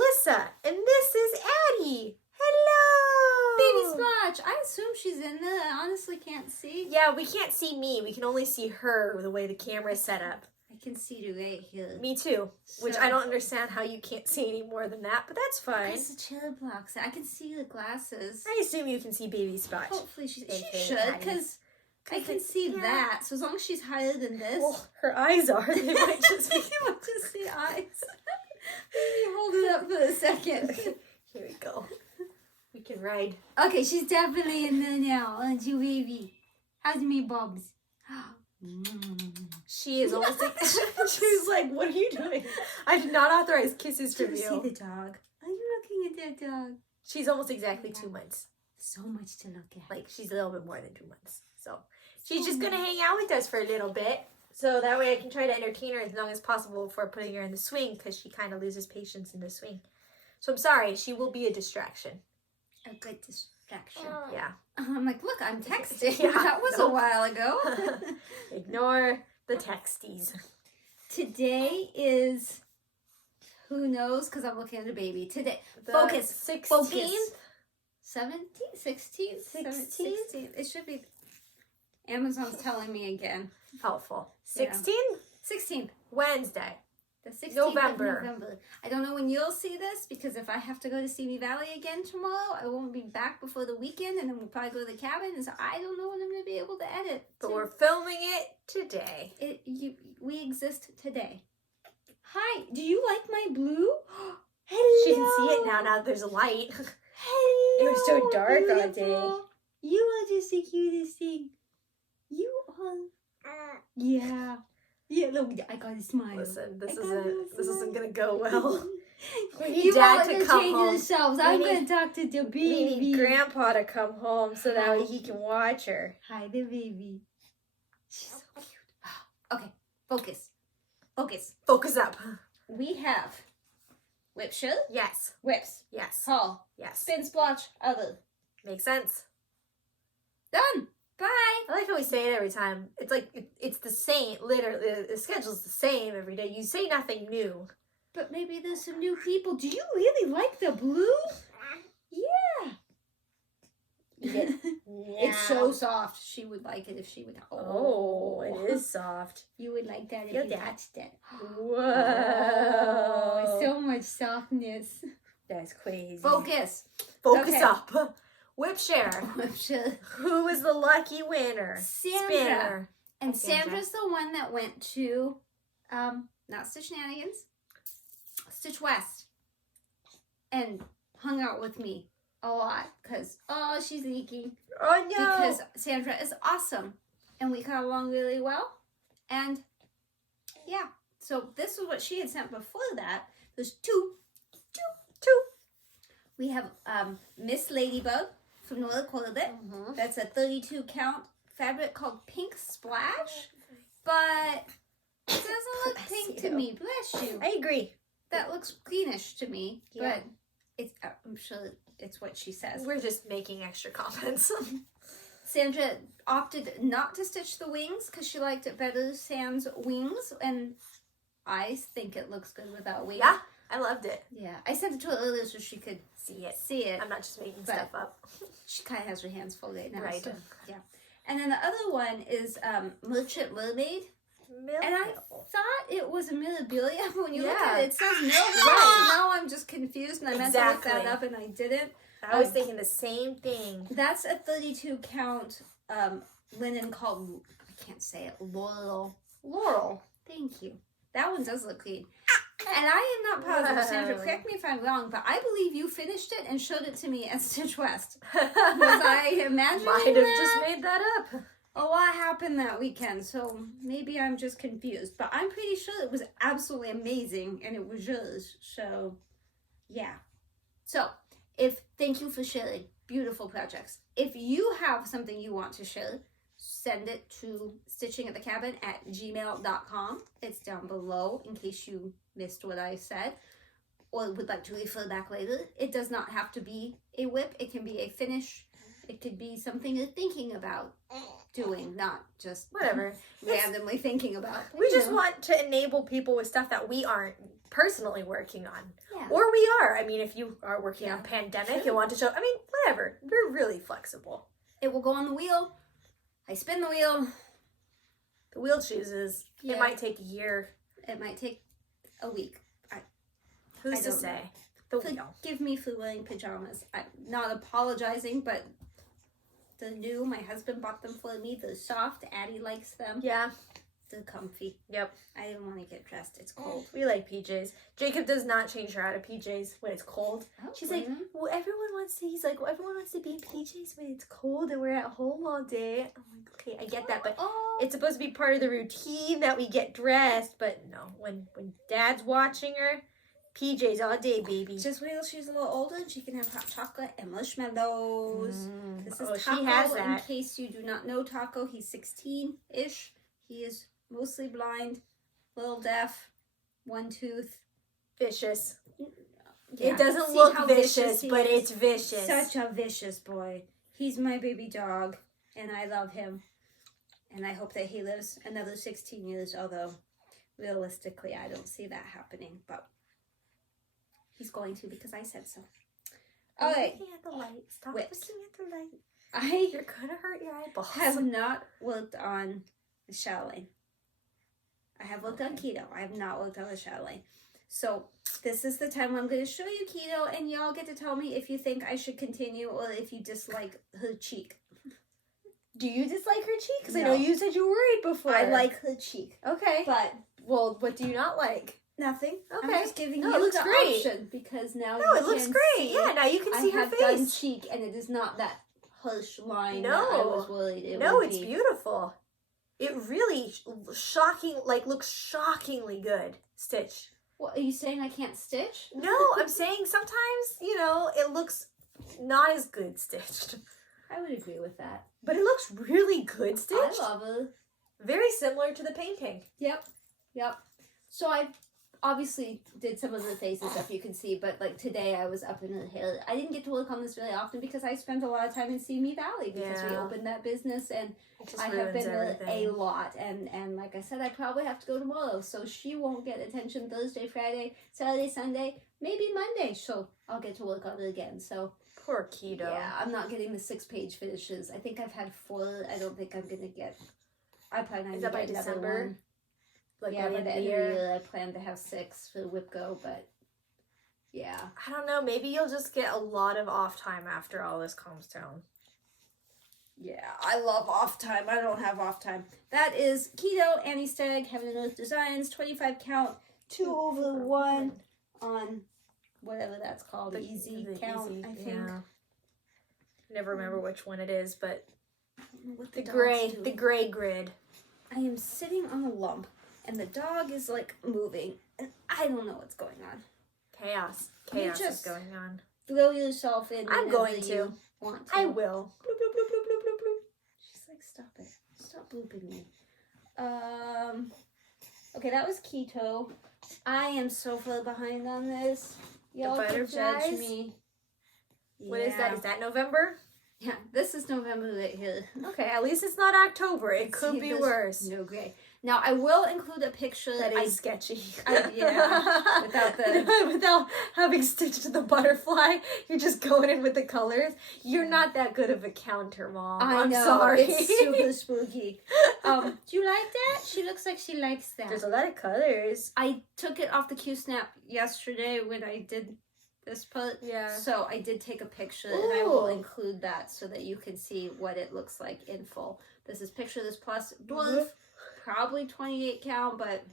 Alyssa, and this is Addie. Hello! Baby Splotch. I assume she's in there. I honestly can't see. Yeah, we can't see me. We can only see her the way the camera is set up. I can see you right here. Me too. Which I don't understand how you can't see any more than that, but that's fine. It's the chair blocks. I can see the glasses. I assume you can see Baby Splotch. Hopefully she should, because I can see that. So as long as she's higher than this. Well, her eyes are. They might just be. You might just see eyes. Maybe hold it up for a second. Here we go. We can ride. Okay, she's definitely in there now, aren't you, baby? How's me, Bobs? She is almost like, she's like, what are you doing? I did not authorize kisses from you. See the dog? Are you looking at that dog? She's almost exactly 2 months. So much to look at. Like, she's a little bit more than 2 months. So, she's just going to hang out with us for a little bit. So that way I can try to entertain her as long as possible before putting her in the swing, because she kind of loses patience in the swing. So I'm sorry, she will be a distraction. A good distraction. Yeah. I'm like, look, I'm texting. Yeah, that was a while ago. Ignore the texties. Today is, who knows, because I'm looking at a baby. Today, The focus. 16th? Focus. 17th? 16th? 16th? It should be. Amazon's telling me again. Helpful. Yeah. 16th? 16th. Wednesday. The 16th November. of November. I don't know when you'll see this, because if I have to go to Simi Valley again tomorrow, I won't be back before the weekend, and then we'll probably go to the cabin, and so I don't know when I'm going to be able to edit. But we're filming it today. We exist today. Hi, do you like my blue? Hello. She can see it now that there's a light. Hello. It was so dark all day. beautiful. You are just the cutest thing. You are. Yeah. Yeah, look, I got a smile. Listen, this isn't gonna go well. We need You Dad all to come change home. yourselves. I'm gonna talk to the baby. We need Grandpa to come home so that way he can watch her. Hi, the baby. She's so cute. Okay, focus. Focus. Focus up. We have whip share, Yes. whips, Yes. haul, Yes. spin splotch, other. Makes sense. Done. Bye. I like how we say it every time. It's like it's the same. Literally, the schedule's the same every day. You say nothing new. But maybe there's some new people. Do you really like the blue? Yeah. It's so soft. She would like it if she would. Oh, it is soft. You would like that if Yo, you Dad. touched it. Whoa. Oh, so much softness. That's crazy. Focus. Focus Okay. up. Whip share. Whip share. Who is the lucky winner? Sandra. Spinner. And Sandra. Sandra's the one that went to, not StitchingAtTheCabin, Stitch West, and hung out with me a lot because, oh, she's leaking. Oh no! Because Sandra is awesome, and we got along really well, and yeah. So this is what she had sent before that. There's two. We have Miss Ladybug from North Dakota. Mm-hmm. That's a 32 count fabric called Pink Splash, but it doesn't look pink to me. Bless you. I agree. That looks greenish to me, Yeah. but it's. I'm sure it's what she says. We're just making extra comments. Sandra opted not to stitch the wings because she liked it better sans wings, and I think it looks good without wings. Yeah, I loved it. Yeah, I sent it to her earlier so she could See it. see it. I'm not just making But- stuff up. She kind of has her hands full right now. Right. So, yeah. And then the other one is Merchant Mermaid. And I thought it was a Mirabilia, but when you look at it, it says milk. Right. So now I'm just confused, and I meant to look that Exactly. up, and I didn't. I was thinking the same thing. That's a 32 count linen called, I can't say it, Laurel. Laurel. Thank you. That one does look clean. And I am not positive, Sandra, correct me if I'm wrong, but I believe you finished it and showed it to me at Stitch West. Was I imagining Might have that? just made that up. A lot happened that weekend, so maybe I'm just confused. But I'm pretty sure it was absolutely amazing, and it was yours. So, yeah. So, thank you for sharing. Beautiful projects. If you have something you want to share, send it to StitchingAtTheCabin@gmail.com. It's down below in case you missed what I said or would like to refer back later. It does not have to be a whip. It can be a finish. It could be something you're thinking about doing, not just Whatever. randomly thinking about. We just want to enable people with stuff that we aren't personally working on. Yeah. Or we are. I mean, if you are working Yeah. on pandemic True. and want to show, I mean, whatever. We're really flexible. It will go on the wheel. I spin the wheel. The wheel chooses. Yeah. It might take a year. It might take a week. Who's to don't say? The wheel. Forgive me for wearing pajamas. I'm not apologizing, but they're new. My husband bought them for me. They're soft. Addie likes them. Yeah. They're comfy. Yep. I didn't want to get dressed. It's cold. We like PJs. Jacob does not change her out of PJs when it's cold. Oh, She's like, well, everyone wants to. He's like, well, everyone wants to be in PJs when it's cold and we're at home all day. I'm like, okay, I get that, but it's supposed to be part of the routine that we get dressed. But no, when Dad's watching her, PJs all day, baby. Just wait till she's a little older and she can have hot chocolate and marshmallows. This is Taco. She has In that. case you do not know Taco, he's 16-ish. He is mostly blind, little deaf, one tooth. Vicious. Yeah. It doesn't See look how vicious, he but is? it's vicious. Such a vicious boy. He's my baby dog, and I love him. And I hope that he lives another 16 years, although realistically, I don't see that happening. But he's going to because I said so. All right. Looking at the light. Stop Wait. looking at the light. I You're gonna hurt your eyeballs. have not worked on the Chatelaine. I have worked on keto. I have not worked on the Chatelaine. So this is the time when I'm going to show you keto, and y'all get to tell me if you think I should continue or if you dislike her cheek. Do you dislike her cheek? Because I No. know you said you were worried before. I like her cheek. Okay. But Well, what do you not like? nothing. Okay. I'm just giving No, you it looks the great. option because now No, you it looks can great. see Yeah, now you can see I her have done face. cheek, and it is not that harsh line No. that I was worried it No, would it's be. beautiful. It really looks shockingly good. Stitch. What, are you saying I can't stitch? No, I'm saying sometimes, it looks not as good stitched. I would agree with that. But it looks really good stitched. I love her. Very similar to the painting. Yep. So I obviously did some of the face and stuff you can see, but like today I was up in the hill. I didn't get to work on this really often because I spent a lot of time in Simi Valley because we Yeah. opened that business, and It just I have ruins been there everything. a lot. And like I said, I probably have to go tomorrow, so she won't get attention Thursday, Friday, Saturday, Sunday, maybe Monday. So I'll get to work on it again. So Poor keto. yeah, I'm not getting the 6-page finishes. I think I've had 4. I don't think I'm gonna get. I probably not Is even that by get another December? one. Like Yeah, by by the end of the year, I plan to have 6 for WIP Go, but yeah. I don't know. Maybe you'll just get a lot of off time after all this calms down. Yeah, I love off time. I don't have off time. That is Keto, Annie Stagg, Heaven and Earth Designs, 25 count, 2/1 on whatever that's called, The easy the count, easy, I think. yeah. I never remember which one it is, but I don't know what the dogs gray, do. the gray grid. I am sitting on a lump, and the dog is like moving, and I don't know what's going on. Chaos You is just- going on. Throw yourself in. I'm whenever going to. you want to. I will. Bloop, bloop, bloop, bloop, bloop, bloop, bloop. She's like, stop it. Stop blooping me. Okay, that was keto. I am so far behind on this. Y'all can judge butterflies? me. What is that? Is that November? Yeah, this is November right here. Okay, at least it's not October. It could See, be there's worse. No gray. Now, I will include a picture. That is sketchy. yeah, without the- without having stitched the butterfly, you're just going in with the colors. You're not that good of a counter, Mom. I I'm know, sorry. it's super spooky. Do you like that? She looks like she likes that. There's a lot of colors. I took it off the Q-Snap yesterday when I did this part. Yeah. So I did take a picture, and I will Ooh. include that so that you can see what it looks like in full. This is picture this plus dwarf, probably 28 count, but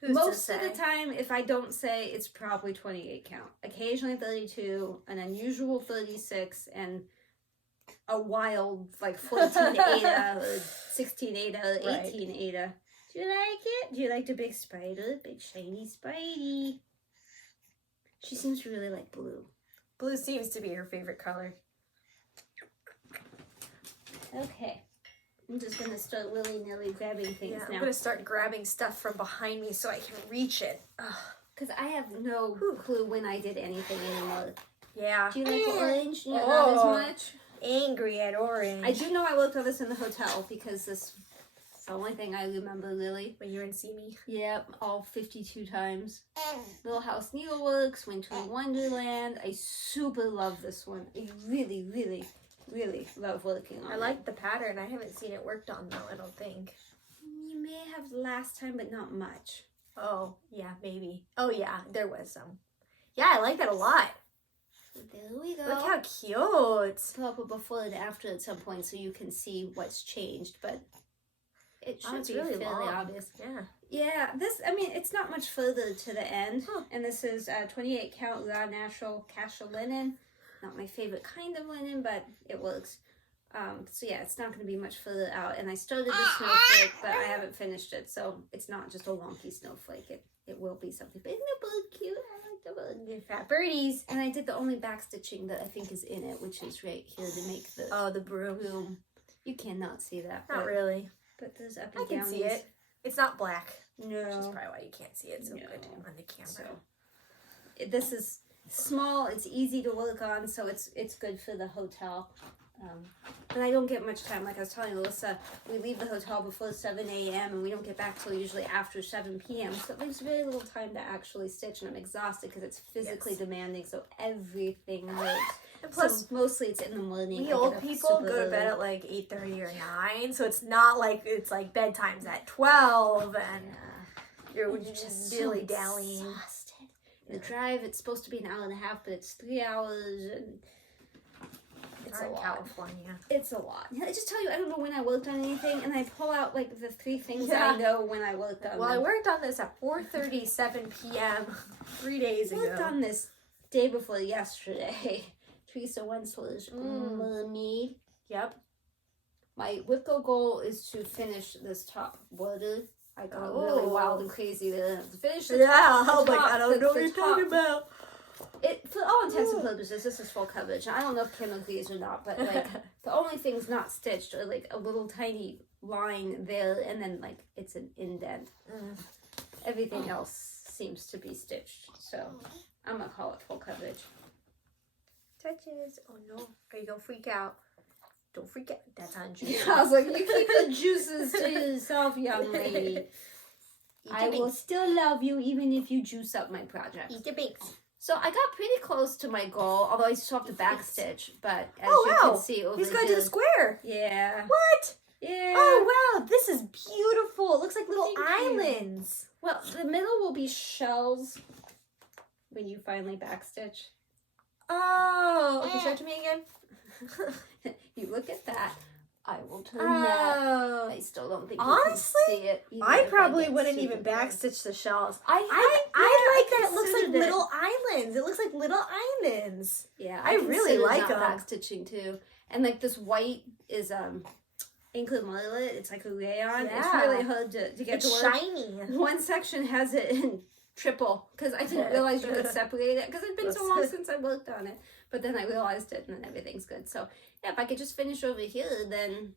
Who's to most of the say? time, if I don't say, it's probably 28 count. Occasionally 32, an unusual 36, and a wild like 14 Ada, or 16 Ada, or Right. 18 Ada. Do you like it? Do you like the big spider? Big shiny spidey. She seems to really like blue. Blue seems to be her favorite color. Okay. I'm just going to start willy-nilly grabbing things Yeah, I'm now. gonna start grabbing stuff from behind me so I can reach it. Ugh. Because I have no clue when I did anything anymore. Yeah. Do you like the orange? Yeah, not as Oh. much. Angry at orange. I do know I worked on this in the hotel because this It's the only thing I remember, really. When you were in See Me. Yep, all 52 times. Little House Needleworks, Winter Wonderland. I super love this one. I really, really, really love working on it. I like the pattern. I haven't seen it worked on though, I don't think. You may have last time, but not much. Oh, yeah, maybe. Oh, yeah, there was some. Yeah, I like that a lot. There we go. Look how cute. I'll put before and after at some point so you can see what's changed, but it should it's be really fairly long. obvious. Yeah. Yeah, this, I mean, it's not much further to the end. Huh. And this is 28 count raw natural cassia linen. Not my favorite kind of linen, but it works. So yeah, it's not going to be much further out. And I started the snowflake, but I haven't finished it. So it's not just a wonky snowflake. It will be something. But isn't the bird cute? I like the bird. Good fat birdies. And I did the only back stitching that I think is in it, which is right here to make the Oh, the broom. room. You cannot see that. Not but, really. But there's uppy I can see downies. it. It's not black. No. Which is probably why you can't see it so No. good on the camera. So this is small. It's easy to work on, so it's good for the hotel. But I don't get much time. Like I was telling Alyssa, we leave the hotel before 7 a.m. and we don't get back till usually after 7 p.m. So there's very little time to actually stitch, and I'm exhausted because it's physically demanding. So everything works. And plus, so mostly it's in the morning. we I get old up people super go to bed early. at like 8:30 or 9, so it's not like it's like bedtime's at 12 and you're And just so dilly dallying. exhausted. The drive, it's supposed to be an hour and a half, but it's 3 hours, and it's a in lot. California. It's a lot. I just tell you, I don't know when I worked on anything, and I pull out like the 3 things Yeah. I know when I worked on Well, I them. worked on this at 4:37 p.m. 3 days I ago. worked on this day before yesterday. Teresa Wentzler's Mermaid. Yep. My WIP goal is to finish this top border. I got really Oh. wild and crazy there. To finish the Yeah, top, I was the like, top, I don't know what the you're talking top. about. It, for all intents and purposes, this is full coverage. I don't know if Kim agrees or not, but like the only things not stitched are like a little tiny line there, and then like it's an indent. Everything else seems to be stitched, so I'm gonna call it full coverage. Touches. Oh no. Are you gonna freak out? Don't freak out. That's on juice. I was like, you keep the juices to yourself, young lady. I will still love you even if you juice up my project. Eat your bakes. So I got pretty close to my goal, although I still have to backstitch. But as Oh, you wow. can see over He's here, going to the square. yeah, What? yeah. Oh wow, this is beautiful. It looks like little Thank you. islands. Well, the middle will be shells when you finally backstitch. Oh, okay, show it to me again. You look at that. I will turn that. Oh, I still don't think Honestly, you can see it. even I if probably get wouldn't super even close. backstitch the shells. I like that. It looks like considered it. little islands. It looks like little islands. Yeah, I really considered like not 'em. backstitching too. And like this white is Inklet Marlet. It's like a rayon. It's Yeah. really hard to get It's to work. shiny. One section has it in triple because I didn't realize you could separate it because it's been so long since I worked on it. But then I realized it, and then everything's good. So yeah, if I could just finish over here, then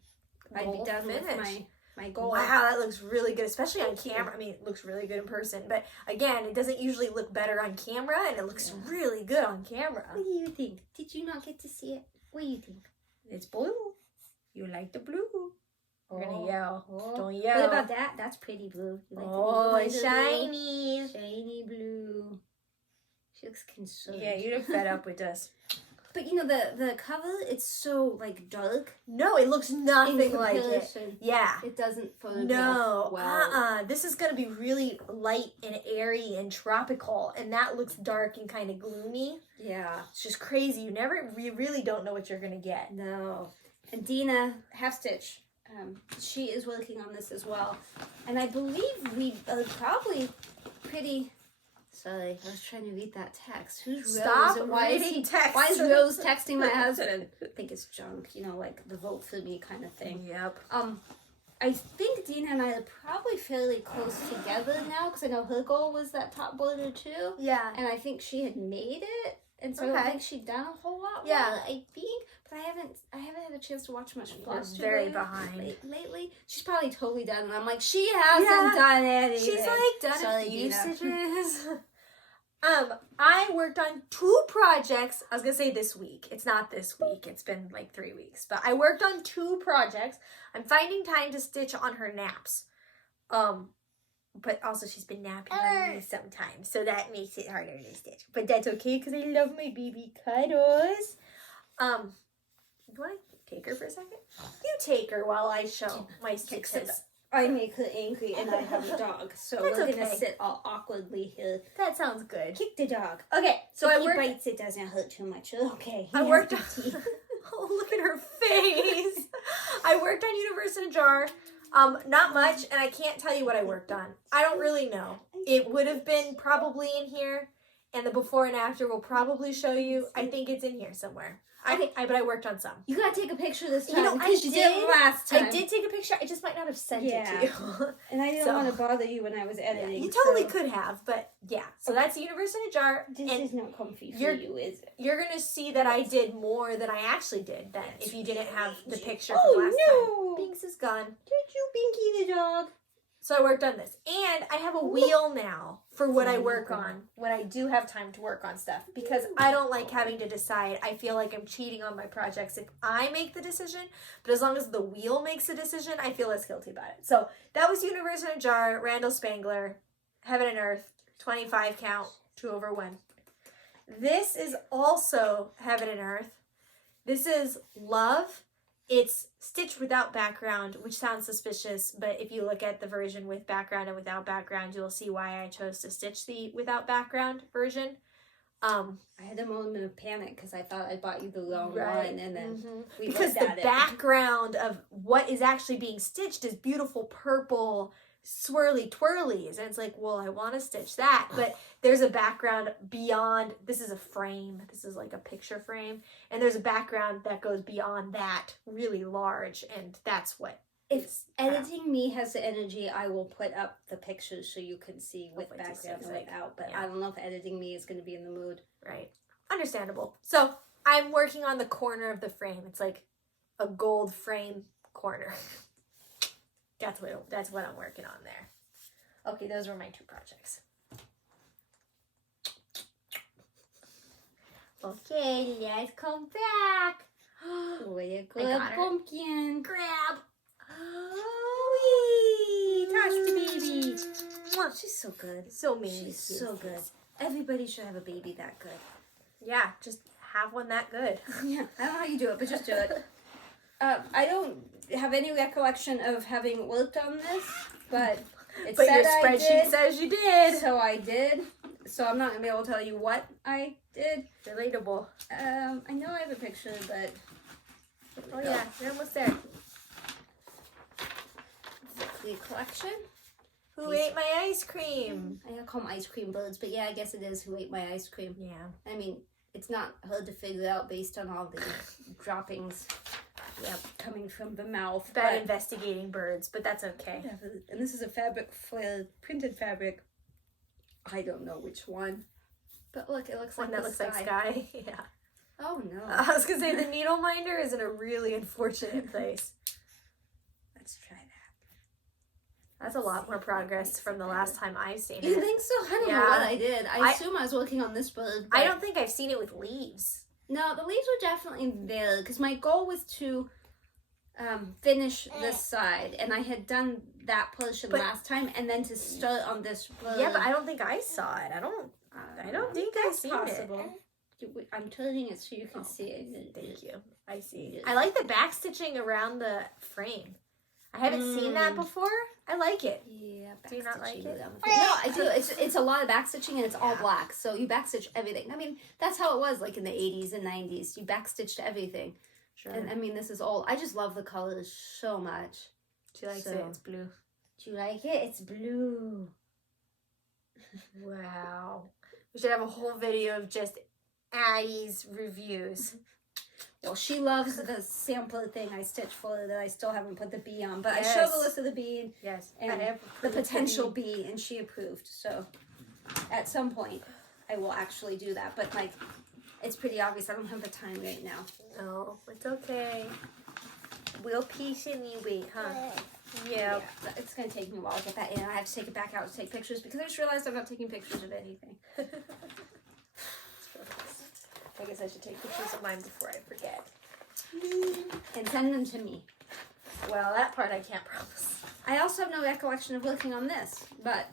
I'd be Goal done with finish. my goal. Wow, that looks really good, especially on Thank you. camera. I mean, it looks really good in person, but again, it doesn't usually look better on camera, and it looks really good on camera. What do you think? Did you not get to see it? What do you think? It's blue. You like the blue. We're gonna yell. Oh. Don't yell. What about that? That's pretty blue. You like Oh, the it's blue? shiny. Shiny blue. She looks concerned. Yeah, you're fed up with us. But you know the cover, it's so like dark. No, it looks nothing in like it. comparison. Yeah. It doesn't photograph No, well. This is gonna be really light and airy and tropical, and that looks dark and kind of gloomy. Yeah. It's just crazy. You really don't know what you're gonna get. No. And Dina Half Stitch, she is working on this as well, and I believe we are probably pretty. Sorry, I was trying to read that text. Who's Stop Rose? And why is reading text. Why is Rose texting my husband? I think it's junk. You know, like the vote for me kind of thing. Yep. I think Dina and I are probably fairly close together now because I know her goal was that top border too, Yeah. and I think she had made it, and so I don't Okay. think she'd done a whole lot. Yeah. more, I think, but I haven't had a chance to watch much FlossTube very behind. lately. She's probably totally done, and I'm like, she hasn't Yeah. done anything. She's like done Sorry, a few Dina. stitches. I worked on 2 projects. I was gonna say this week. It's not this week. It's been like 3 weeks. But I worked on 2 projects. I'm finding time to stitch on her naps. But also she's been napping on me sometimes, so that makes it harder to stitch. But that's okay because I love my baby cuddles. Do I take her for a second? You take her while I show my stitches. I make her angry and I have a dog, so That's we're gonna okay. sit all awkwardly here. That sounds good. Kick the dog. Okay, so if I he worked. bites, it doesn't hurt too much. Okay. I worked on. Oh, look at her face. I worked on Universe in a Jar. Not much, and I can't tell you what I worked on. I don't really know. It would have been probably in here, and the before and after will probably show you. I think it's in here somewhere. But I worked on some. You gotta take a picture this time. You know, I because you did last time. I did take a picture. I just might not have sent it to you. And I didn't want to bother you when I was editing. You totally could have, but yeah. So that's Universe in a Jar. This is not comfy for you, is it? You're gonna see that I did more than I actually did then. If you didn't have the picture Oh, from last no. time. Binks is gone. Did you Binky the dog? So I worked on this. And I have a wheel now for what I work on when I do have time to work on stuff. Because I don't like having to decide. I feel like I'm cheating on my projects if I make the decision. But as long as the wheel makes the decision, I feel less guilty about it. So that was Universe in a Jar, Randall Spangler, Heaven and Earth, 25 count, 2/1. This is also Heaven and Earth. This is Love. It's stitched without background, which sounds suspicious, but if you look at the version with background and without background, you'll see why I chose to stitch the without background version. I had a moment of panic because I thought I bought you the wrong one, and then we because looked at the background of what is actually being stitched is beautiful purple swirly twirlies, and it's like, well, I want to stitch that, but there's a background beyond. This is a frame. This is like a picture frame, and there's a background that goes beyond that, really large, and that's what. If editing me has the energy, I will put up the pictures so you can see with background and without, but I don't know if editing me is going to be in the mood. Right. Understandable. So I'm working on the corner of the frame. It's like a gold frame corner. That's what I'm working on there. Okay, those were my 2 projects. Okay, let's come back. Way to go, pumpkin. Grab. Oh, touch the baby. She's so good. So mean. She's so good. Everybody should have a baby that good. Yeah, just have one that good. Yeah, I don't know how you do it, but just do it. I don't have any recollection of having worked on this, but but your spreadsheet says you did. So I did. So I'm not going to be able to tell you what I did. Relatable. I know I have a picture, but... Oh yeah, you're almost there. The collection. Who ate my ice cream? I call them ice cream birds, but yeah, I guess it is who ate my ice cream. Yeah. I mean, it's not hard to figure out based on all the droppings coming from the mouth. Bad investigating birds, but that's okay. Yeah, and this is a fabric for printed fabric. I don't know which one. But look, it looks one like that looks like sky. Yeah. Oh no. I was gonna say the needle minder is in a really unfortunate place. Let's try that. That's a lot more progress from the last time I've seen it. You think so? I don't know what I did. I assume I was working on this bird. I don't think I've seen it with leaves. No, the leaves were definitely there because my goal was to finish this side, and I had done that portion last time, and then to start on this bird. Yeah, but I don't think I saw it. I don't think I've seen it. I'm turning it so you can see it. Thank you. I see. I like the back stitching around the frame. I haven't seen that before. I like it. Yeah. Do you not like it? No, I do. It's a lot of back stitching, and it's all black. So you back stitch everything. I mean, that's how it was like in the 80s and 90s. You back stitched everything. Sure. And I mean, this is old. I just love the colors so much. She likes it. It's blue. Do you like it? It's blue. Wow. We should have a whole video of just Addie's reviews. Well, she loves the sampler thing I stitched for her that I still haven't put the bee on. But I showed Alyssa the bee and the potential bee, and she approved. So at some point, I will actually do that. But like, it's pretty obvious I don't have the time right now. No, it's okay. We'll patiently wait, huh? Yeah. It's going to take me a while to get that in. I have to take it back out to take pictures because I just realized I'm not taking pictures of anything. I guess I should take pictures of mine before I forget. And send them to me. Well, that part I can't promise. I also have no recollection of working on this, but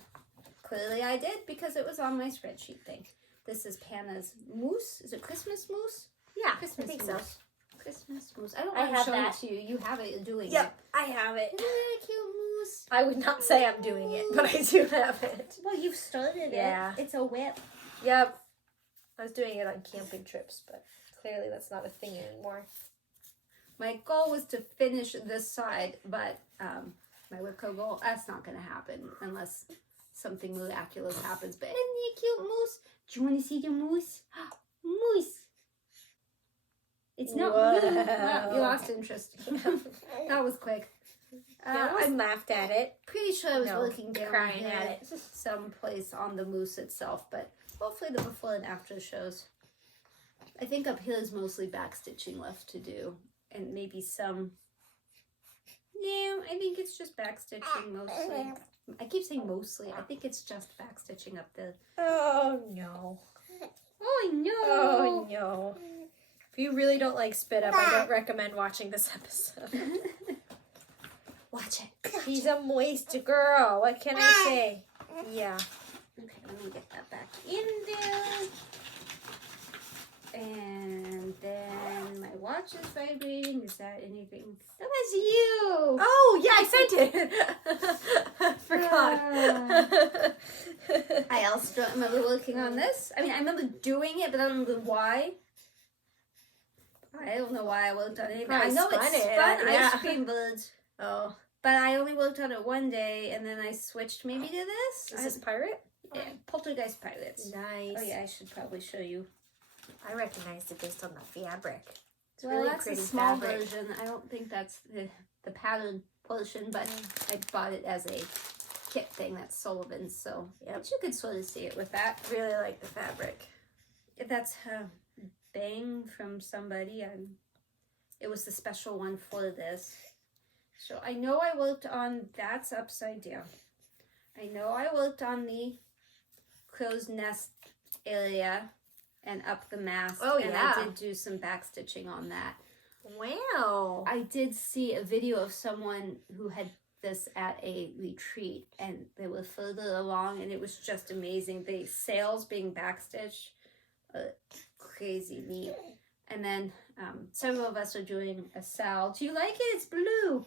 clearly I did because it was on my spreadsheet thing. This is Panna's mousse. Is it Christmas mousse? Yeah, Christmas I think mousse. so. Christmas mousse. I don't I want to have show that. it to you. You have it. You're doing Yep, it. I have it. Isn't that a cute mousse? I would not say I'm doing it, but I do have it. Well, you've started Yeah. it. It's a whip. Yep. I was doing it on camping trips, but clearly that's not a thing anymore. My goal was to finish this side, but my Wipco goal, that's not going to happen unless something miraculous happens. But isn't he a cute moose? Do you want to see the moose? Moose! It's not blue. Well, you lost interest. That was quick. I I'm laughed at it. pretty sure I was looking down crying here at it. someplace on the moose itself, but hopefully the before and after shows. I think up here is mostly backstitching left to do, and maybe some. No, I think it's just backstitching mostly. I keep saying mostly. I think it's just backstitching up there. Oh, no. Oh no! Oh, no. If you really don't like Spit Up, I don't recommend watching this episode. Watch it. She's a moist girl. What can I say? Yeah. Okay, let me get that back in there. And then my watch is vibrating. Is that anything? That was you! Oh, yeah, I sent it. Forgot. I also don't remember working on this. I mean, I remember doing it, but I don't remember why. I don't know why I worked on it. I know it spun ice cream birds. Oh. But I only worked on it one day, and then I switched maybe to this. Is this pirate? Yeah, Poltergeist Pirates. Nice. Oh yeah, I should probably show you. I recognized it based on the fabric. It's Well, really that's pretty a small fabric. version. I don't think that's the pattern portion, but I bought it as a kit thing. That's Sullivan's, so but you could sort of see it with that. Really like the fabric. If that's a bang from somebody, it was the special one for this. So I know I worked on that's upside down. I know I worked on the crow's nest area and up the mast. Oh, and yeah. I did do some back stitching on that. Wow. I did see a video of someone who had this at a retreat, and they were further along, and it was just amazing. The sails being backstitched, crazy neat. And then several of us are doing a Sal. Do you like it? It's blue.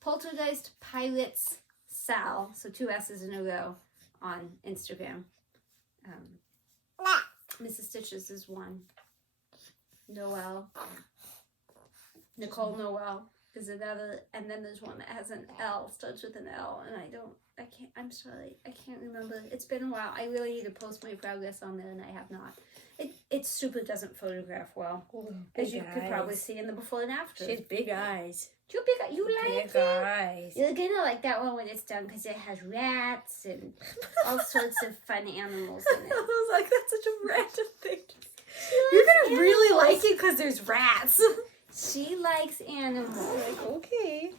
Poltergeist Pirates Sal, so 2 S's in a row on Instagram. Mrs. Stitches is one. Noelle. Nicole Noel is another, and then there's one that has an L, starts with an L, and I'm sorry, I can't remember. It's been a while. I really need to post my progress on there, and I have not. It super doesn't photograph well, as you could probably see in the before and after. She has big eyes. You like Big eyes. You're gonna like that one when it's done because it has rats and all sorts of fun animals in it. I was like, that's such a random thing. You're gonna really like it because there's rats. She likes animals. Like, okay.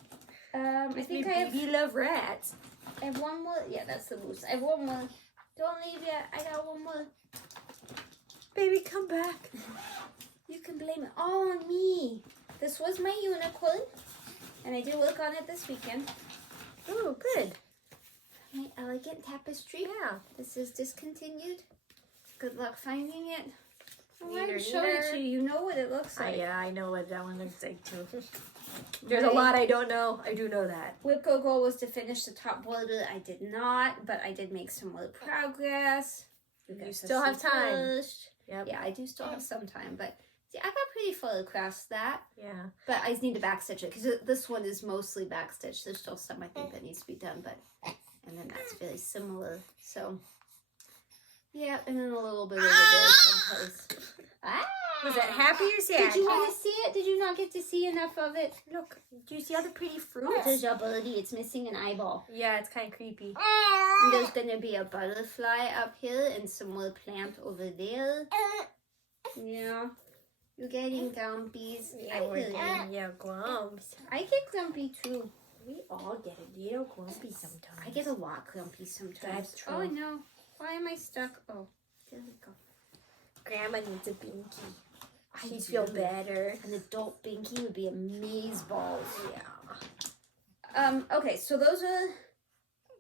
I think I have. You love rats. I have one more. Yeah, that's the moose. I have one more. Don't leave yet. I got one more. Baby, come back. You can blame it all on me. This was my unicorn, and I did work on it this weekend. Oh, good. My elegant tapestry. Yeah. This is discontinued. Good luck finding it. I Neither, already showed it to you. You know what it looks like. Yeah, I know what that one looks like too. There's a lot I don't know. I do know that. Wipco goal was to finish the top border. I did not, but I did make some more progress. You still have time. Yep. Yeah, I do still have some time, but see, I got pretty far across that. Yeah. But I just need to backstitch it because this one is mostly backstitched. There's still some I think that needs to be done, but and then that's very similar. So yeah, and then a little bit over there someplace. Was that happy or sad? Did you want to see it? Did you not get to see enough of it? Look, do you see all the pretty fruits? Oh, there's a birdie. It's missing an eyeball. Yeah, it's kind of creepy. And there's going to be a butterfly up here and some more plant over there. Yeah. You're getting gumpies. Yeah, I we're feel you. getting grumps. I get grumpy too. We all get a little grumpy sometimes. I get a lot grumpy sometimes. That's true. Oh no. Why am I stuck? Oh, there we go. Grandma needs a binky. I She'd feel do. better. An adult binky would be amazeballs. Yeah. Okay, so those are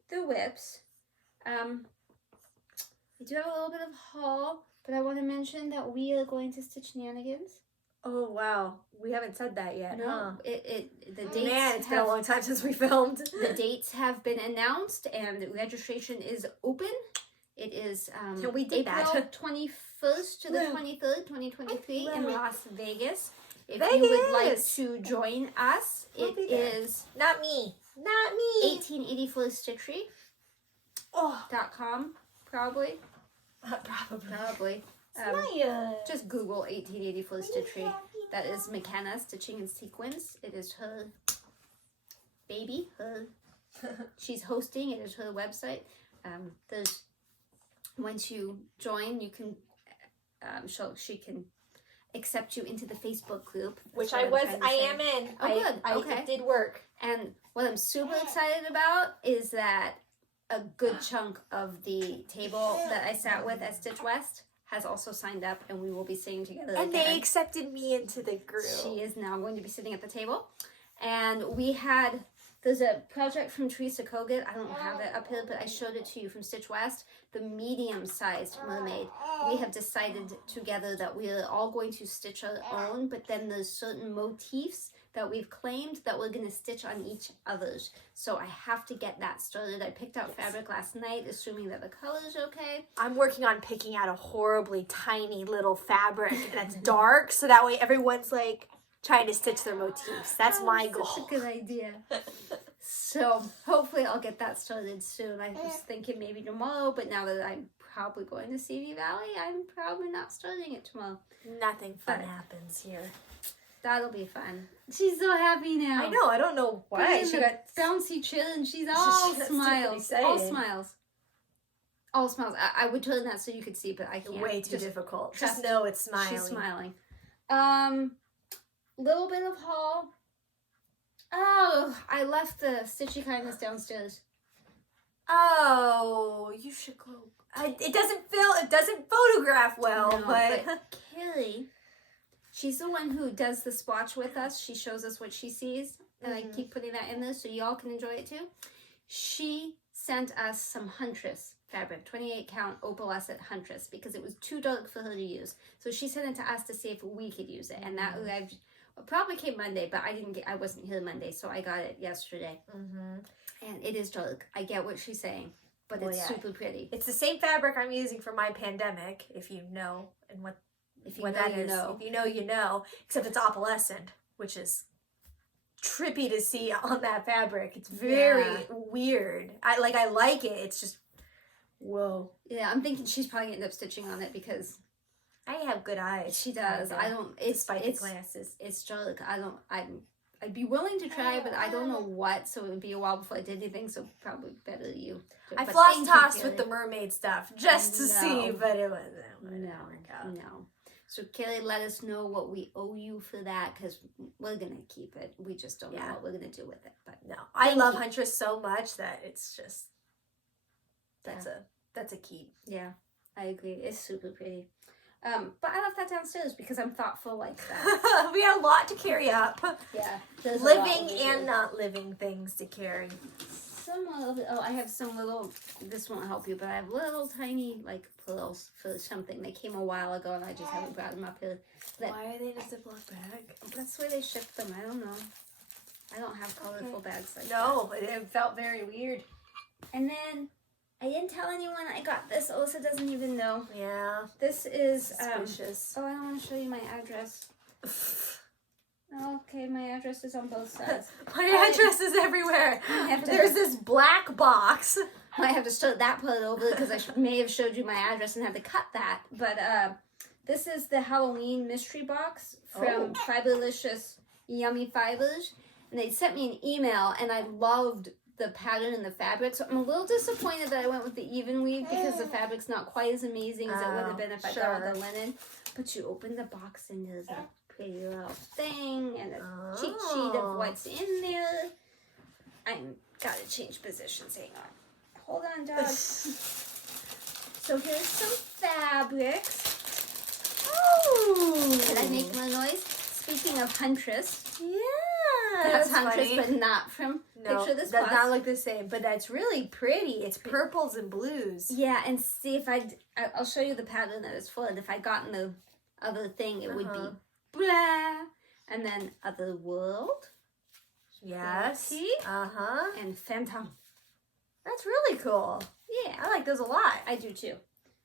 the whips. I do have a little bit of haul, but I want to mention that we are going to Stitch Shenanigans. Oh wow, we haven't said that yet. No, Huh? the dates. Man, it's been a long time since we filmed. The dates have been announced, and registration is open. It is we did April that. 21st to the Wow. 23rd, 2023 in Wow. Las Vegas. If you would like Vegas. to join us, We'll it be there. is Not me. Not me. 1884stitchery.com, probably. Probably. Just Google 1884 Stitchery. That is McKenna Stitching in Sequence. It is her baby. She's hosting. It is her website. There's once you join, you can she can accept you into the Facebook group. Which That's what I'm trying to say. am in. Oh, good. Okay. It did work. And what I'm super excited about is that a good chunk of the table that I sat with at Stitch West has also signed up, and we will be sitting together And again. they accepted me into the group. She is now going to be sitting at the table. And there's a project from Teresa Kogut. I don't have it up here, but I showed it to you from Stitch West. The medium-sized mermaid. We have decided together that we are all going to stitch our own, but then there's certain motifs that we've claimed that we're going to stitch on each other's. So I have to get that started. I picked out fabric last night, assuming that the color's okay. I'm working on picking out a horribly tiny little fabric that's dark, so that way everyone's like trying to stitch their motifs. That's my goal. That's a good idea. So hopefully I'll get that started soon. I was thinking maybe tomorrow, but now that I'm probably going to CV Valley, I'm probably not starting it tomorrow. Nothing fun But- happens here. That'll be fun. She's so happy now. I know. I don't know Put why. in She the got bouncy chair and she's all That's smiles. super All excited. smiles. All smiles. I would turn that so you could see, but I can't. way too Just difficult. trust- Just know it's smiling. She's smiling. Little bit of haul. Oh, I left the Stitchy Kindness downstairs. Oh, you should go. It doesn't photograph well, No, but Kelly, she's the one who does the swatch with us. She shows us what she sees, and I keep putting that in there so y'all can enjoy it too. She sent us some Huntress fabric, 28 count opalescent Huntress, because it was too dark for her to use. So she sent it to us to see if we could use it, and that arrived. Probably came Monday, but I wasn't here Monday, so I got it yesterday. And it is dark. I get what she's saying, but it's super pretty. it's the same fabric I'm using for my pandemic. If you know, and what If you what know, that you is. know. If you know, you know. Except it's opalescent, which is trippy to see on that fabric. It's very weird. I like it. It's just whoa. Yeah, I'm thinking she's probably gonna end up stitching on it because I have good eyes. she does. kinda, I don't. It's despite it's the glasses. it's dark. I'd be willing to try, but I don't know what. So it would be a while before I did anything. So probably better you. do it. I But floss thank you, tossed with Kelly. the mermaid stuff just to see, No. but it wasn't. No. So Kelly, let us know what we owe you for that because we're gonna keep it. We just don't know Yeah. what we're gonna do with it. But No, I Thank love you. Huntress so much that it's just that's a keep. yeah, I agree. It's super pretty. But I left that downstairs because I'm thoughtful like that. We got a lot to carry up. Yeah, there's a lot Living we and do. not living things to carry. Some of it, I have some little, this won't help you, but I have little tiny, like, pearls for something. They came a while ago and I just haven't brought them up here. But Why are they in a Ziploc bag? that's where they ship them. I don't know. I don't have colorful bags like that. No, it felt very weird. And then, I didn't tell anyone I got this. Alyssa doesn't even know. Yeah, This is, suspicious. oh, I don't want to show you my address. Okay, my address is on both sides. My address is everywhere. have to- There's this black box. Might have to start that part over because I may have showed you my address and had to cut that. But this is the Halloween mystery box from Fiberlicious Yummy Fibers. And they sent me an email and I loved the pattern and the fabric. So I'm a little disappointed that I went with the even weave because the fabric's not quite as amazing as it would have been if I got with the linen. But you open the box and there's a pretty little thing and a cheat sheet of what's in there. I gotta change positions. Hang on. Hold on, dog. So here's some fabrics. Oh! Did I make my noise? Speaking of Huntress. Yeah! That's That's Huntress, funny. but not from Picture This does Plus. not look the same, but that's really pretty. It's purples and blues. Yeah, and see if I'll show you the pattern that it's full. And if I got in the other thing, it would be blah, and then Other World. Yes. See? And Phantom. That's really cool. Yeah, I like those a lot. I do too.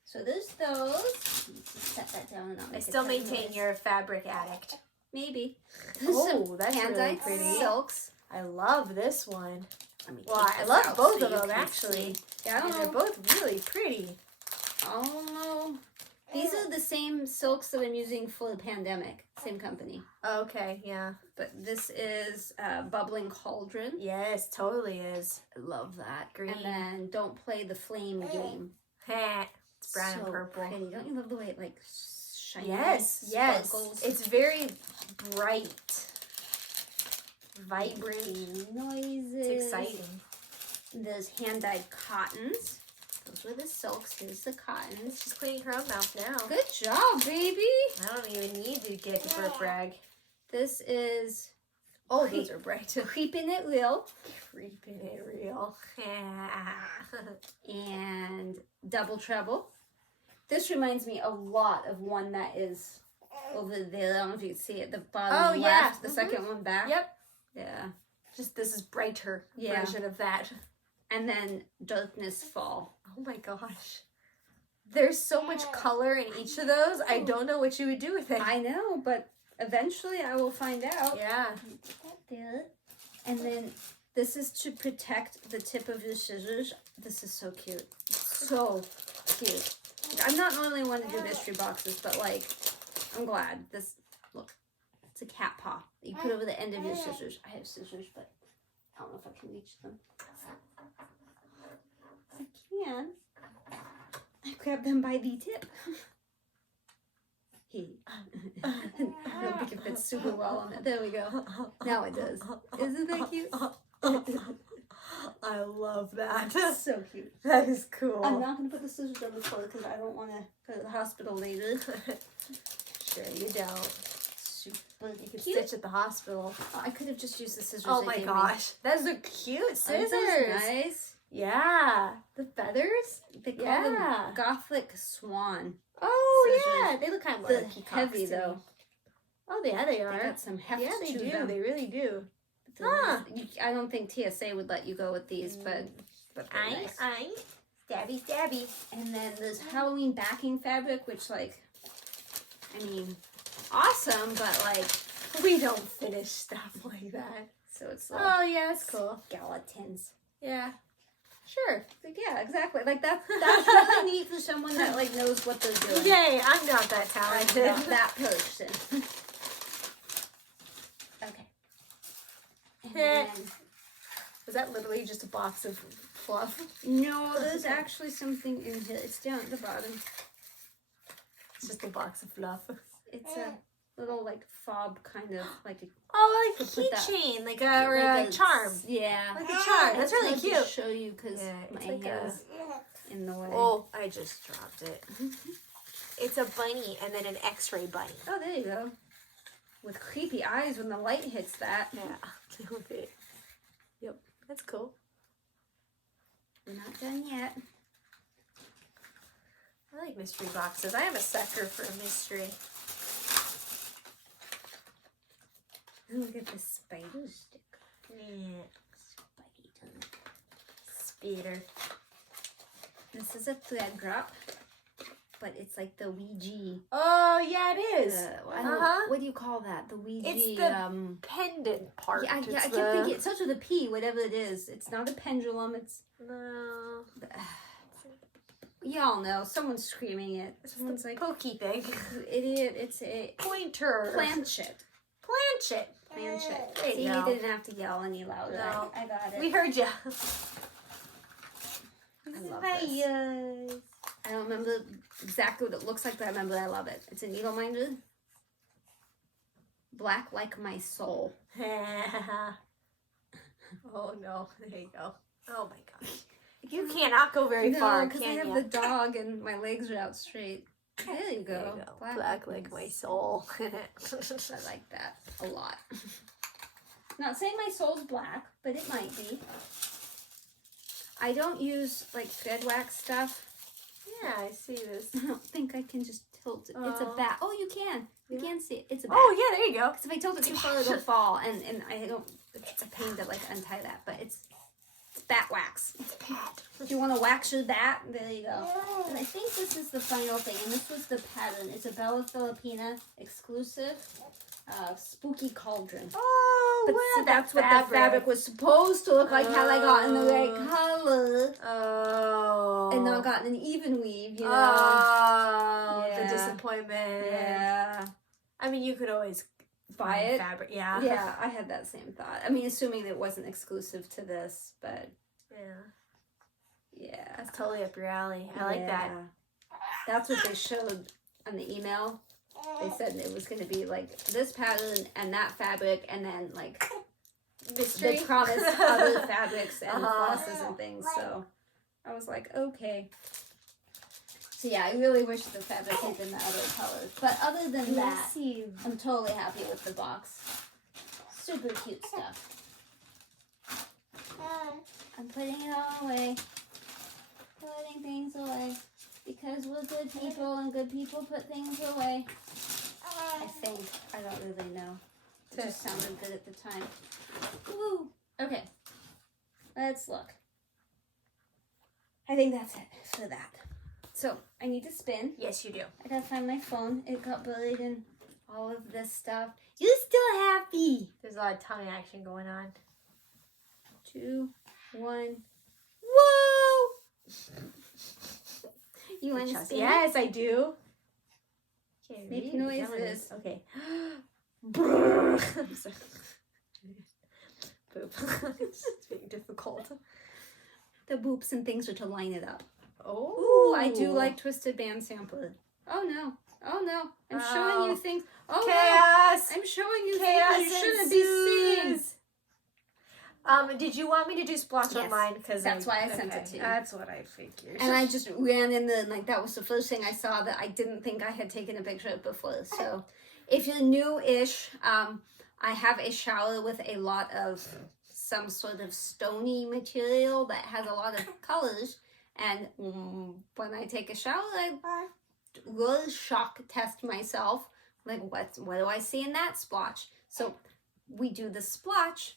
So there's those. Let's just set that down and I'll I make still a maintain noise. you're a fabric addict. Maybe. Oh, that's really hand-dyed pretty. silks. I love this one. Let me Well, take I this love out both so of you them can actually. see. Yeah, I And don't they're know. both really pretty. Oh no. These are the same silks that I'm using for the pandemic. Same company. Okay, yeah. But this is Bubbling Cauldron. Yes, totally is. I love that. Green. And then Don't Play the Flame Game. It's brown So and purple. pretty. Don't you love the way it like shines? Yes, yes. Sparkles. It's very bright. Vibrant. Noises. It's exciting. There's hand-dyed cottons. Those were the silks. Here's the cottons. She's cleaning her own mouth now. Good job, baby. I don't even need to get a burp rag. This is Oh, those are bright. Creeping It Real Creeping it real. and Double Trouble. This reminds me a lot of one that is over there. I don't know if you can see it. The bottom Oh, left, yeah. the second one back. Yep. Yeah. Just this is brighter Yeah. version of that. And then Darkness Fall. Oh my gosh. There's so much color in each of those. I don't know what you would do with it. I know, but eventually I will find out. Yeah. There. And then this is to protect the tip of your scissors. This is so cute. So cute. I'm not normally one to do mystery boxes, but like, I'm glad. This, look, it's a cat paw. You put over the end of your scissors. I have scissors, but I don't know if I can reach them. I can. I grab them by the tip. I don't think it fits super well on it. There we go. Now it does. Isn't that cute? I love that. So cute. That is cool. I'm not going to put the scissors on the floor because I don't want to go to the hospital later. Sure you don't. Super You can cute. stitch at the hospital. Oh, I could have just used the scissors. Oh they my gave me. gosh. Those are cute Aren't scissors. those nice? Yeah. The feathers? They call Yeah. them Gothic Swan. Oh Scissors. yeah. They look kind of They're like peacocks heavy to me. though. Oh yeah, they They are. got some heft Yeah, they to do. them. They really do. Huh. I don't think TSA would let you go with these, but they're nice. Stabby, stabby. And then there's Halloween backing fabric, which like, I mean, awesome, but like, We don't finish stuff like that. so it's like Oh yeah, that's cool. skeletons. Yeah. Sure. Like, yeah, exactly. Like that's really neat for someone that like knows what they're doing. Yay, I'm not that I'm talented. not that person. Okay. And then, Was that literally just a box of fluff? no, there's actually something in here. It's down at the bottom. It's just a box of fluff. It's a little like fob kind of like a Oh, like a Could put that- keychain, like like a charm. Yeah. Like a charm. That's really I'll cute. just show you because Yeah, my it's like hand's in the way. Oh, I just dropped it. It's a bunny and then an X-ray bunny. Oh, there you go. With creepy eyes when the light hits that. Yeah, a little bit. Yep, that's cool. We're not done yet. I like mystery boxes. I am a sucker for a mystery. Look at the spider stick. Yeah, Spider. speeder. This is a thread drop, but it's like the Ouija. Oh, yeah, it is. I don't, what do you call that? The Ouija. It's the pendant part. Yeah, I It's kept the- thinking it starts with a P, whatever it is. It's not a pendulum. It's No. y'all know. Someone's screaming it. It's Someone's the like, pokey thing. idiot. It's a Pointer. planchette. shit. Plan shit. There you See, go. you didn't have to yell any louder. No. I got it. We heard you. I love this. I don't remember exactly what it looks like, but I remember I love it. It's a needle minder. Black like my soul. Oh no, there you go. Oh my gosh. You cannot go very far, because I can have you? the dog and my legs are out straight. There you go. There you go. Black like my soul. I like that a lot. Not saying my soul's black, but it might be. I don't use like thread wax stuff. Yeah, I see this. I don't think I can just tilt it. It's a bat. Oh, you can. You can see it. It's a bat. Oh yeah, there you go. Because if I tilt it too far, it'll fall, and I don't. It's a pain to like untie that, but it's bat wax. It's bat. If you want to wax your bat, there you go. And I think this is the final thing, and this was the pattern. It's a Bella Filipina exclusive, spooky cauldron. Oh, But see, that's what the fabric was supposed to look like had I gotten the right color. Oh. And not gotten an even weave, you know. Oh, Yeah. the disappointment. Yeah. I mean, you could always Buy find it? fabric. Yeah. Yeah, I had that same thought. I mean, assuming it wasn't exclusive to this, but yeah. That's totally up your alley. I like that. That's what they showed on the email. They said it was going to be like this pattern and that fabric, and then like Mystery. they promised other fabrics and flosses and things. So I was like, okay. So yeah, I really wish the fabric had been the other colors. But other than that, I'm totally happy with the box. Super cute stuff. I'm putting it all away. Putting things away. Because we're good people and good people put things away. I think. I don't really know. It just sounded good at the time. Woo! Okay. Let's look. I think that's it for that. So, I need to spin. Yes, you do. I gotta find my phone. It got buried in all of this stuff. You're still happy! There's a lot of tongue action going on. 2, 1. Whoa! You want to spin? Yes, I do. Can't Make read. noises. Okay. I'm sorry. Boop. It's being difficult. The boops and things are to line it up. Oh, Ooh, I do like Twisted Band Sampler. Oh no. Oh no. I'm showing you things. Oh chaos. no. I'm showing you Chaos things you shouldn't be seeing. ensues. Did you want me to do splotch on Yes. mine? Because That's why I sent it to you. That's what I figured. And I just ran in the, like, that was the first thing I saw that I didn't think I had taken a picture of before. So if you're new-ish, I have a shower with a lot of some sort of stony material that has a lot of colors. And when I take a shower, I will shock test myself. Like, what do I see in that splotch? So we do the splotch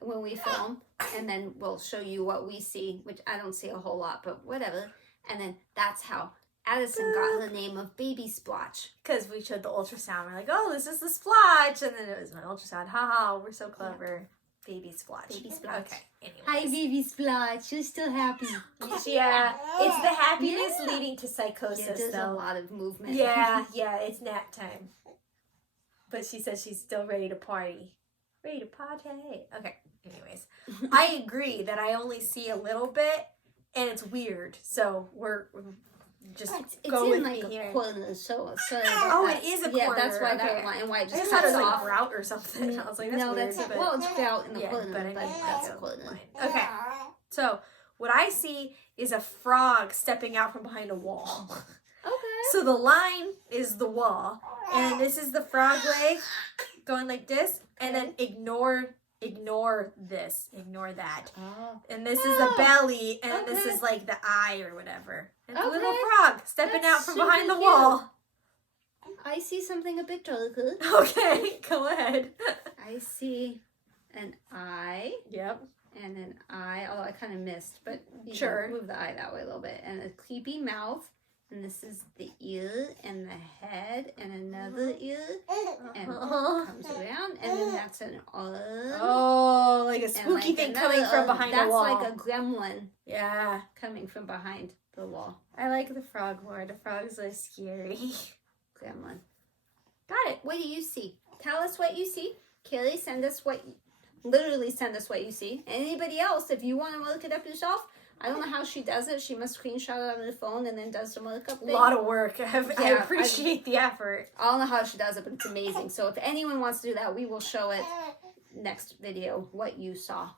when we film, and then we'll show you what we see, which I don't see a whole lot, but whatever. And then that's how Addison got her name of Baby Splotch. Because we showed the ultrasound. We're like, oh, this is the splotch. And then it was my ultrasound. Haha, we're so clever. Yeah. Baby splotch. Baby Splotch. Okay, anyways. Hi, Baby Splotch. You're still happy. Yeah, it's the happiness leading to psychosis, Yeah, there's though. a lot of movement. Yeah, it's nap time. But she says she's still ready to party. Ready to party. Okay, anyways. I agree that I only see a little bit, and it's weird. So we're just It's go in with like me a here. corner, so sorry Oh, about that. it is a Yeah, corner. that's why Okay. that line, and why it I just just thought it cuts was like off. grout or something. I was like, that's no, weird. that's but, well, it's grout in the yeah, corner, but I but mean, that's a okay, corner. fine. Okay, so what I see is a frog stepping out from behind a wall. Okay. So the line is the wall, and this is the frog leg going like this, and then ignore this, ignore that. Oh. And this is the belly, and this Okay. is like the eye or whatever. And the Okay. little frog stepping That's out from super behind the cute. wall. I see something a bit darker. Okay, go ahead. I see an eye Yep. and an eye. Oh, I kind of missed, but you Sure. can move the eye that way a little bit. And a creepy mouth. And this is the ear and the head and another ear. And comes around. And then that's an arm. Oh, like a and spooky like thing another coming from arm. behind That's the wall. like a gremlin Yeah. coming from behind the wall. I like the frog more. The frog's less scary. Gremlin. Got it. What do you see? tell us what you see. Kaylee, literally send us what you see. Anybody else, if you want to look it up yourself, I don't know how she does it. She must screenshot it on her phone and then does some lookup thing. A lot of work. I appreciate the effort. I don't know how she does it, but it's amazing. So if anyone wants to do that, we will show it next video, what you saw.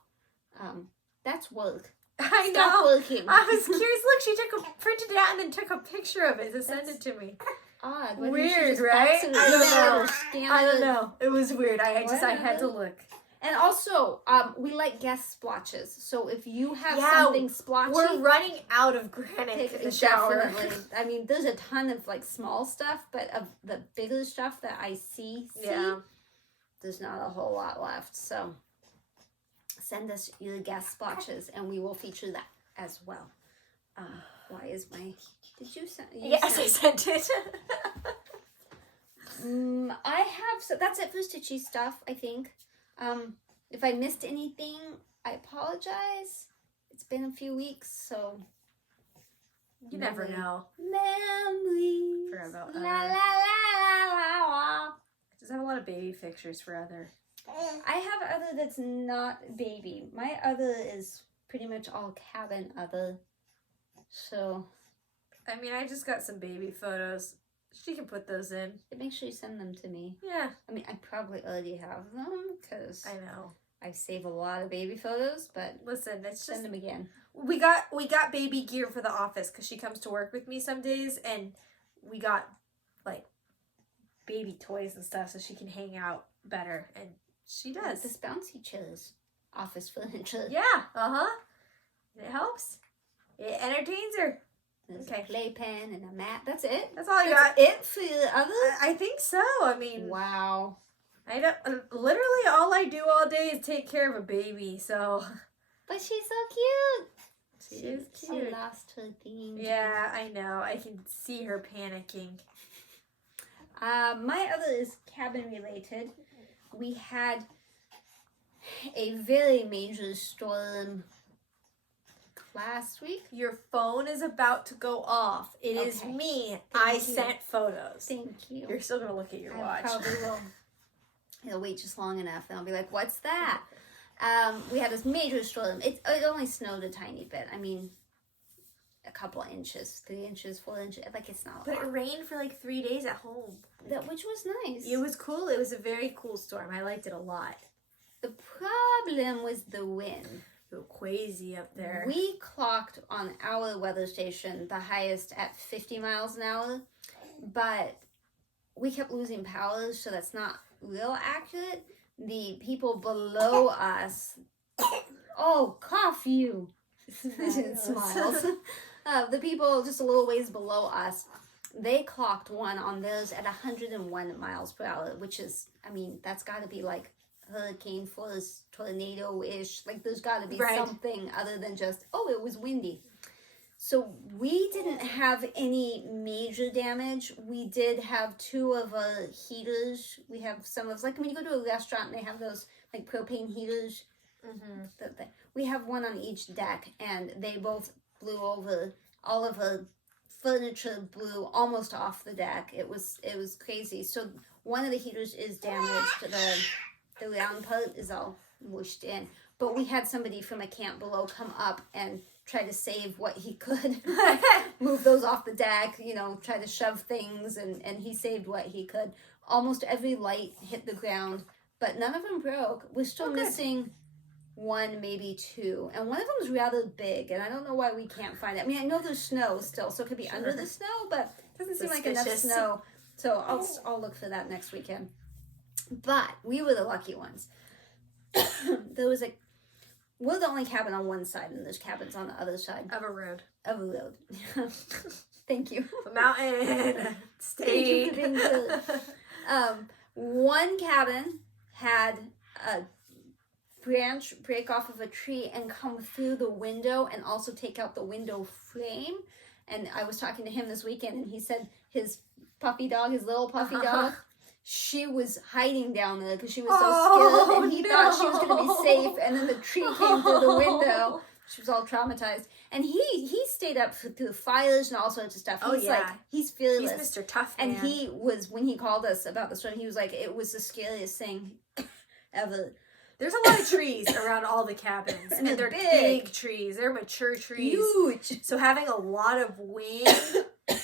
That's work. I know. Stop working. I was curious. Look, she printed it out and then took a picture of it to send it to me. Odd. Weird, right? I don't know. It was weird. I had to look. And also, we like guest splotches. So if you have something splotchy, we're running out of granite in the shower. Definitely. I mean, there's a ton of like small stuff, but of the bigger stuff that I see, there's not a whole lot left. So send us your guest splotches, and we will feature that as well. Why is my? Did you send? Yes, I sent it. I have. So that's it for stitchy stuff, I think. If I missed anything, I apologize. It's been a few weeks, so you never know. Memories. Forgot about la, la, la, la, la. Just have a lot of baby pictures for other. I have other that's not baby. My other is pretty much all cabin other. So. I mean, I just got some baby photos. She can put those in. Make sure you send them to me. Yeah. I mean, I probably already have them because I know I save a lot of baby photos. But listen, it's just send them again. We got baby gear for the office because she comes to work with me some days, and we got like baby toys and stuff so she can hang out better, and she does. This bouncy chairs, office furniture. Yeah. It helps. It entertains her. There's a playpen and a mat. That's it. That's all I got. It for the other? I think so. I mean, wow. I don't. Literally, all I do all day is take care of a baby. So. But she's so cute. She is cute. She lost her thing. Yeah, I know. I can see her panicking. My other is cabin related. We had a very major storm last week. Your phone is about to go off. It is me. I sent photos. Thank you. You're still going to look at your watch. I probably will. It'll wait just long enough and I'll be like, what's that? We had this major storm. It only snowed a tiny bit. I mean, a couple inches, 3 inches, 4 inches. Like, it's not a lot. But it rained for like 3 days at home. Which was nice. It was cool. It was a very cool storm. I liked it a lot. The problem was the wind. Crazy up there. We clocked on our weather station the highest at 50 miles an hour, but we kept losing power, so that's not real accurate. The people below us, cough you. Smiles. The people just a little ways below us, they clocked one on theirs at 101 miles per hour, which is, I mean, that's got to be like hurricane force, tornado-ish. Like, there's got to be something other than just, it was windy. So we didn't have any major damage. We did have 2 of our heaters. We have some of, like, when you go to a restaurant and they have those, like, propane heaters. Mm-hmm. We have one on each deck, and they both blew over. All of our furniture blew almost off the deck. It was crazy. So one of the heaters is damaged. The round part is all mushed in. But we had somebody from a camp below come up and try to save what he could. Move those off the deck, try to shove things, and he saved what he could. Almost every light hit the ground, but none of them broke. We're still missing 1, maybe 2. And one of them is rather big, and I don't know why we can't find it. I mean, I know there's snow still, so it could be under the snow, but it doesn't seem like enough snow. So I'll look for that next weekend. But we were the lucky ones. We're the only cabin on one side, and there's cabins on the other side. Of a road. Thank you. A mountain. State. Thank you for being good. One cabin had a branch break off of a tree and come through the window and also take out the window frame. And I was talking to him this weekend, and he said his little puppy dog, she was hiding down there because she was so scared, and he thought she was going to be safe, and then the tree came through the window. She was all traumatized. And he stayed up through fires and all sorts of stuff. He's like, he's fearless. He's Mr. Tough Man. And he was, when he called us about the storm, he was like, it was the scariest thing ever. There's a lot of trees around all the cabins. And they're big trees. They're mature trees. Huge. So having a lot of wind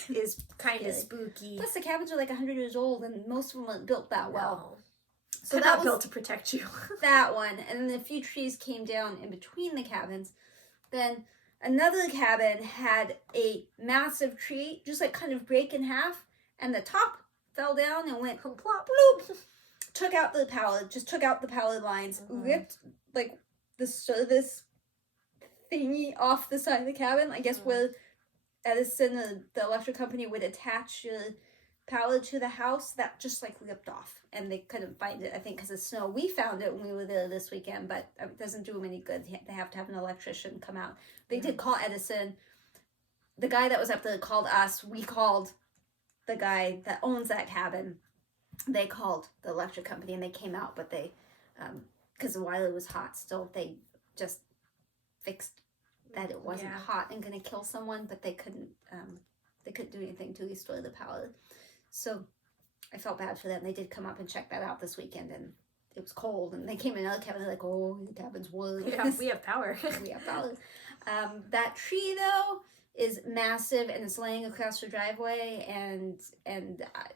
is kind of spooky. Plus the cabins are like 100 years old and most of them weren't built that well. No. So that was built to protect you. That one. And then a few trees came down in between the cabins. Then another cabin had a massive tree just like kind of break in half. And the top fell down and went plop, bloop. Took out the power lines, ripped like the service thingy off the side of the cabin. I guess where Edison, the electric company, would attach your power to the house, that just like ripped off. And they couldn't find it, I think, because of snow. We found it when we were there this weekend, but it doesn't do them any good. They have to have an electrician come out. They did call Edison. The guy that was up there called us. We called the guy that owns that cabin. They called the electric company and they came out, but they, because while it was hot still, they just fixed that it wasn't hot and going to kill someone, but they couldn't do anything to restore the power. So I felt bad for them. They did come up and check that out this weekend, and it was cold, and they came in another cabin. They're like, oh, the cabin's warm. We have power. We have power. That tree, though, is massive, and it's laying across the driveway, and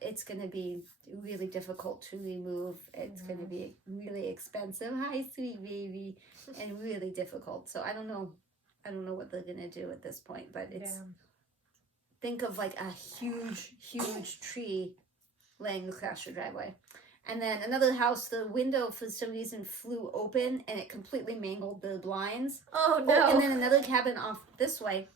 it's going to be really difficult to remove. It's going to be really expensive. Hi, sweet baby. And really difficult. So I don't know what they're going to do at this point, but it's... Yeah. Think of like a huge tree laying across your driveway. And then another house, the window for some reason flew open and it completely mangled the blinds. Oh no. And then another cabin off this way,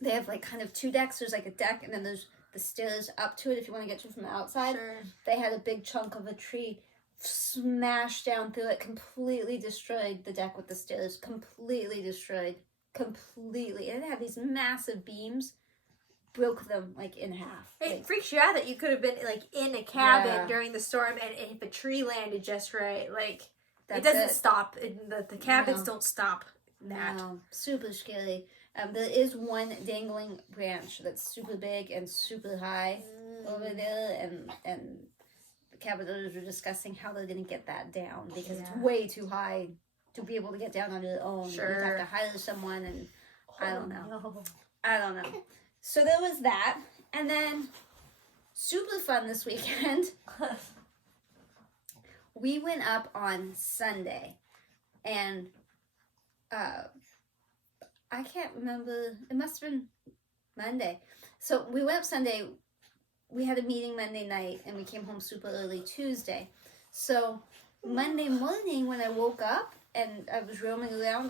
they have like kind of two decks. There's like a deck and then there's the stairs up to it if you want to get to it from the outside. Sure. They had a big chunk of a tree smashed down through it, completely destroyed the deck with the stairs. Completely destroyed. Completely. And it had these massive beams. Broke them like in half. It freaks you out that you could have been like in a cabin during the storm, and if a tree landed just right, like it doesn't stop. The cabins don't stop that. No, super scary. There is one dangling branch that's super big and super high over there, and the cabin owners were discussing how they're going to get that down because it's way too high to be able to get down on your own. Sure, you have to hire someone, and I don't know. So there was that, and then super fun this weekend. We went up on Sunday, and I can't remember. It must have been Monday. So we went up Sunday. We had a meeting Monday night, and we came home super early Tuesday. So Monday morning when I woke up and I was roaming around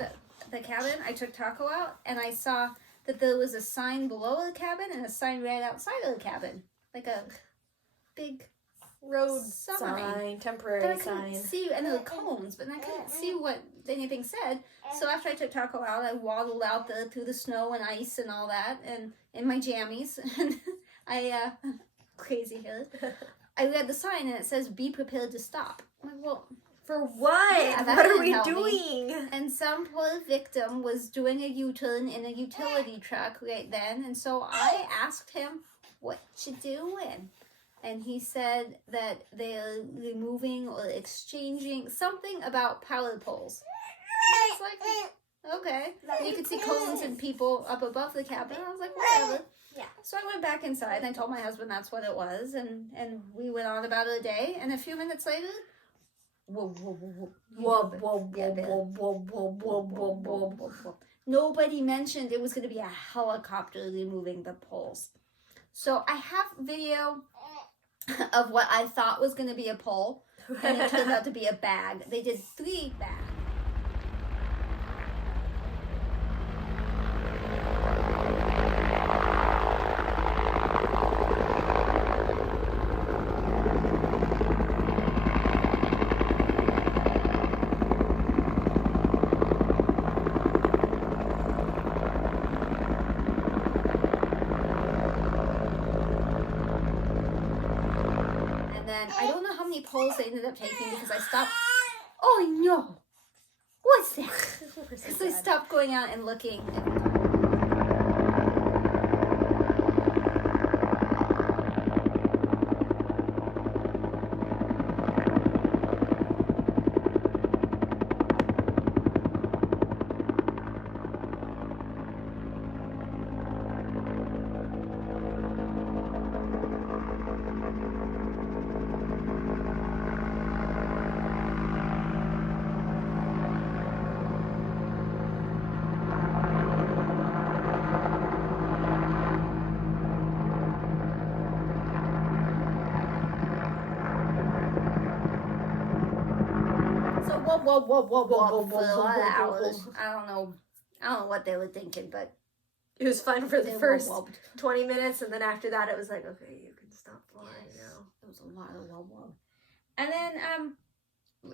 the cabin, I took Taco out, and I saw that there was a sign below the cabin and a sign right outside of the cabin. Like a big road sign, temporary sign. But I couldn't see, and there were cones, but I couldn't see what anything said. So after I took Taco out, I waddled out there through the snow and ice and all that, and in my jammies, and I, crazy hair. I read the sign and it says, "Be prepared to stop." I'm like, well... For what? Yeah, what are we doing? And some poor victim was doing a U-turn in a utility truck right then. And so I asked him, what you doing? And he said that they're removing or exchanging something about power poles. I was like, okay. And you could see cones and people up above the cabin. I was like, whatever. Yeah. So I went back inside and I told my husband that's what it was. And we went on about our day. And a few minutes later... Nobody mentioned it was going to be a helicopter removing the poles. So I have video of what I thought was going to be a pole, and it turned out to be a bag. They did 3 bags. Poles they ended up taking because I stopped. Oh no! What's that? We're so Because I sad. stopped going out and looking. So whoa. Hours. I don't know what they were thinking, but It was fun for the they first wub-wubbed. 20 minutes, and then after that, it was like, okay, you can stop flying now. It was a lot of wub. And then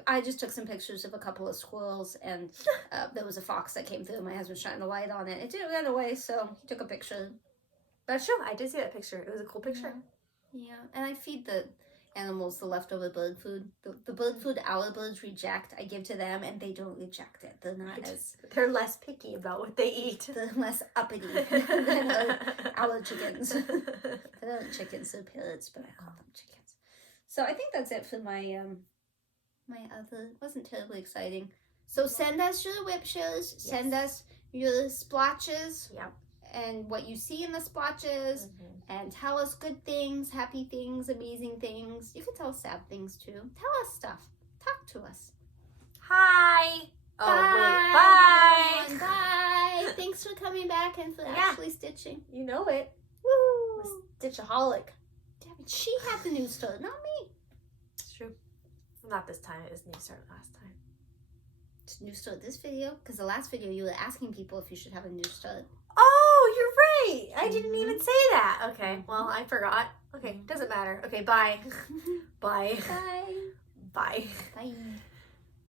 I just took some pictures of a couple of squirrels, and there was a fox that came through. My husband shined the light on it. It didn't run away, so he took a picture. That's true. I did see that picture. It was a cool picture. Yeah, and I feed the animals the leftover bird food. The bird food our birds reject, I give to them, and they don't reject it. They're not as... They're less picky about what they eat. They're less uppity than our chickens. They're not chickens, they're parrots, but I call them chickens. So I think that's it for my my other... wasn't terribly exciting. So send us your WIP shares. Yes. Send us your splotches. Yep. And what you see in the splotches. And tell us good things, happy things, amazing things. You can tell us sad things too. Tell us stuff. Talk to us. Hi. Oh, Bye. wait. Bye. Bye. Thanks for coming back and for actually stitching. You know it. Woo. Stitchaholic. Damn it. She had the new start, not me. It's true. Not this time. It was new start last time. It's new start this video. Because the last video you were asking people if you should have a new start. Oh, you're right. I didn't even say that. Okay. Well, I forgot. Okay. Doesn't matter. Okay. Bye. Bye. Bye. Bye. Bye.